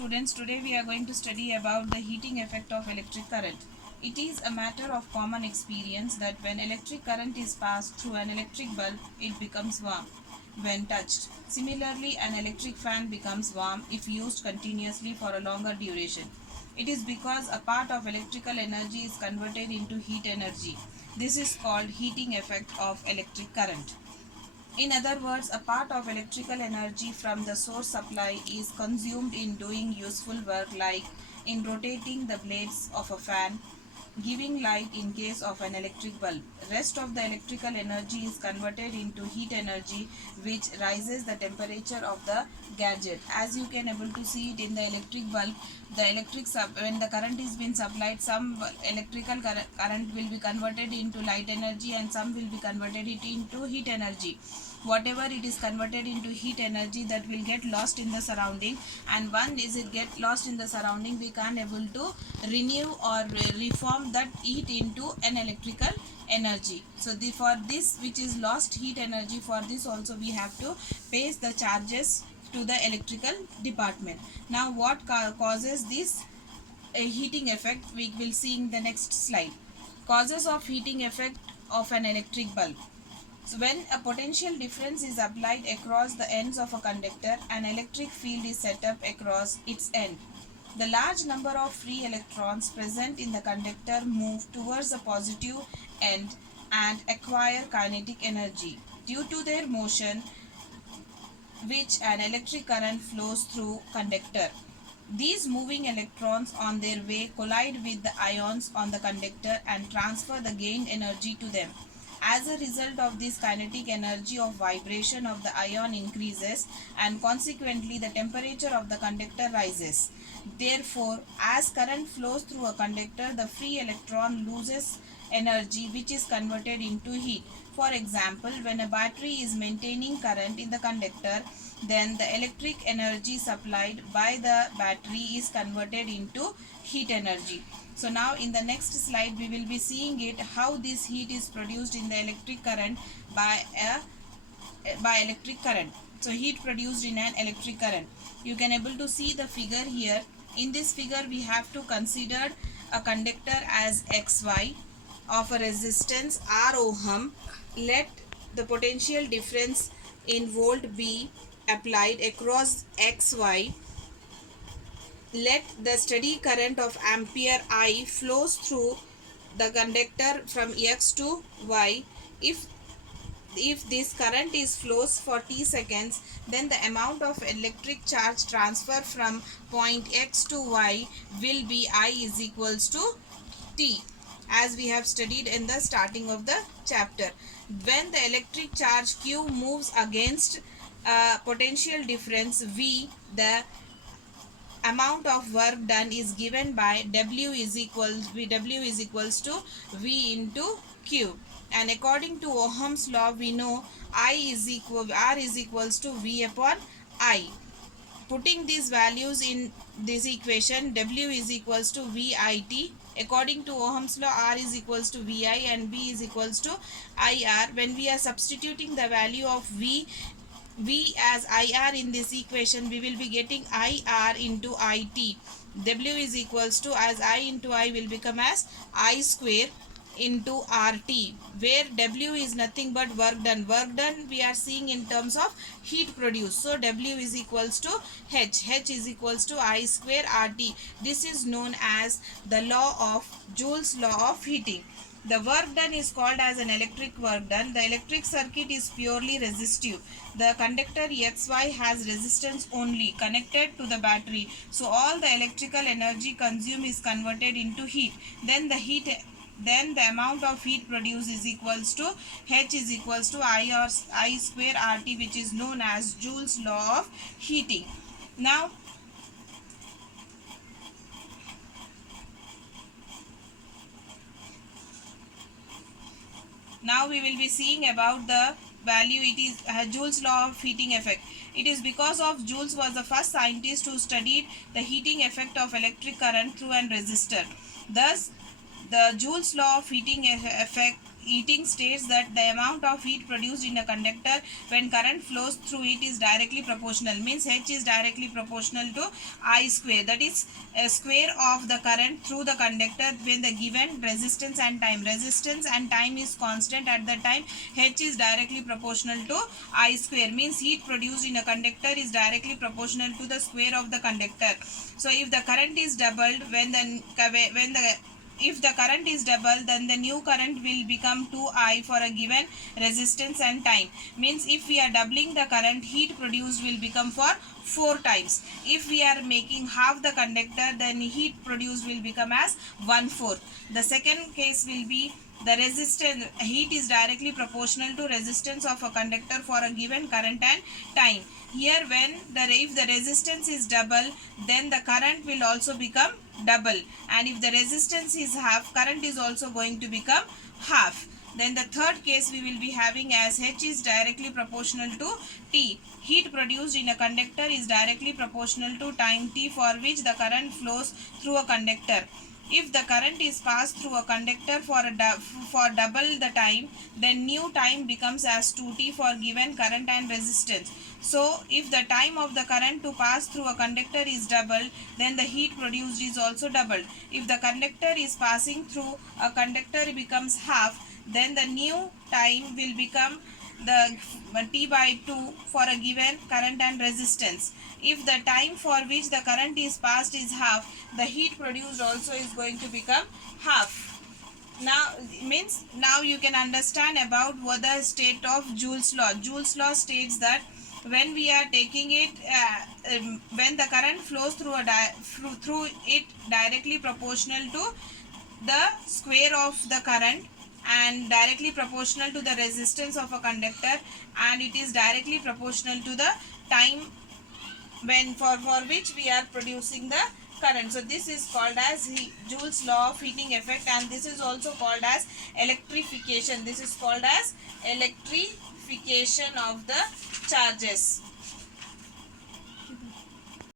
students, today we are going to study about the heating effect of electric current. It is a matter of common experience that when electric current is passed through an electric bulb, it becomes warm when touched. Similarly, an electric fan becomes warm if used continuously for a longer duration. It is because a part of electrical energy is converted into heat energy. This is called heating effect of electric current. In other words, a part of electrical energy from the source supply is consumed in doing useful work like in rotating the blades of a fan, giving light in case of an electric bulb. Rest of the electrical energy is converted into heat energy which rises the temperature of the gadget. As you can able to see it in the electric bulb, when the current is being supplied, some electrical current will be converted into light energy and some will be converted it into heat energy. Whatever it is converted into heat energy, that will get lost in the surrounding, and once it get lost in the surrounding, we can't able to renew or reform that heat into an electrical energy. So for this which is lost heat energy, for this also we have to pay the charges to the electrical department. Now what causes this heating effect, we will see in the next slide. Causes of heating effect of an electric bulb. So when a potential difference is applied across the ends of a conductor, an electric field is set up across its end. The large number of free electrons present in the conductor move towards the positive end and acquire kinetic energy. Due to their motion, which an electric current flows through conductor. These moving electrons on their way collide with the ions on the conductor and transfer the gained energy to them. As a result of this, kinetic energy of vibration of the ion increases and consequently the temperature of the conductor rises. Therefore, as current flows through a conductor, the free electron loses energy which is converted into heat. For example, when a battery is maintaining current in the conductor, then the electric energy supplied by the battery is converted into heat energy. So now in the next slide we will be seeing it how this heat is produced in the electric current by electric current. So heat produced in an electric current. You can able to see the figure here. In this figure we have to consider a conductor as XY of a resistance R ohm. Let the potential difference in volt be applied across XY. Let the steady current of ampere I flows through the conductor from X to Y. If this current is flows for t seconds, then the amount of electric charge transfer from point X to Y will be I is equals to t, as we have studied in the starting of the chapter. When the electric charge Q moves against potential difference V, the amount of work done is given by W is equals to V into Q. And according to Ohm's law, we know R is equals to V upon I. Putting these values in this equation, W is equals to VIT. According to Ohm's law, R is equals to VI and B is equals to IR. When we are substituting the value of V as IR in this equation, we will be getting IR into IT. W is equals to, as I into I will become as I square into RT, where W is nothing but work done. Work done we are seeing in terms of heat produced. So W is equals to H. H is equals to I square RT. This is known as the law of Joule's law of heating. The work done is called as an electric work done. The electric circuit is purely resistive. The conductor XY has resistance only connected to the battery. So all the electrical energy consumed is converted into heat. Then the amount of heat produced is equals to H is equals to I square RT, which is known as Joule's law of heating. Now we will be seeing about the value. It is Joule's law of heating effect. It is because of Joule's was the first scientist who studied the heating effect of electric current through an resistor. Thus, the Joule's law of heating effect heating states that the amount of heat produced in a conductor when current flows through it is directly proportional, means H is directly proportional to I square, that is a square of the current through the conductor when the given resistance and time. Resistance and time is constant at the time. H is directly proportional to I square, means heat produced in a conductor is directly proportional to the square of the conductor. So if the current is doubled if the current is double, then the new current will become 2I for a given resistance and time. Means if we are doubling the current, heat produced will become for 4 times. If we are making half the conductor, then heat produced will become as 1/4. The second case will be the resistance. Heat is directly proportional to resistance of a conductor for a given current and time. Here if the resistance is double, then the current will also become double, and if the resistance is half, current is also going to become half. Then the third case we will be having as H is directly proportional to T. Heat produced in a conductor is directly proportional to time T for which the current flows through a conductor. If the current is passed through a conductor for double the time, then new time becomes as 2T for given current and resistance. So, if the time of the current to pass through a conductor is doubled, then the heat produced is also doubled. If the conductor is passing through a conductor becomes half, then the new time will become the T by 2 for a given current and resistance. If the time for which the current is passed is half, the heat produced also is going to become half. Now you can understand about what the state of Joule's law. Joule's law states that when we are taking it, when the current flows through it directly proportional to the square of the current and directly proportional to the resistance of a conductor, and it is directly proportional to the time when for which we are producing the current. So this is called as Joule's law of heating effect, and this is also called as electrification. This is called as electrification of the charges.